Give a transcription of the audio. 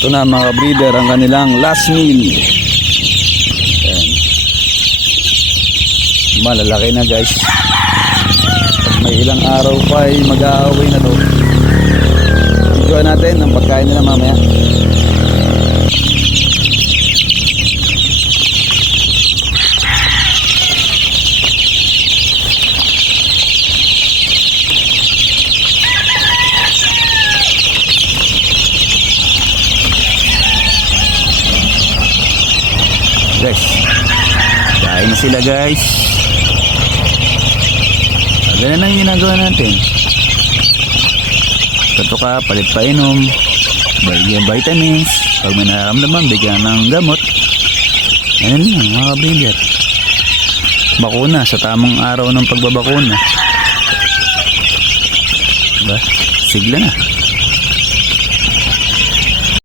Ito na mga breeder ang kanilang last meal. Ayan. Malalaki na guys. Pag may ilang araw pa ay mag-aaway na to. Enjoy natin ang pagkain nila mamaya. Guys, kain na sila guys. Ganun ang ginagawa natin. Katuka, palit painom, bigyan vitamins. Pag may nararamdaman, bigyan ng gamot. Ganun lang mga breeder. Bakuna sa tamang araw ng pagbabakuna. Diba? Sigla na.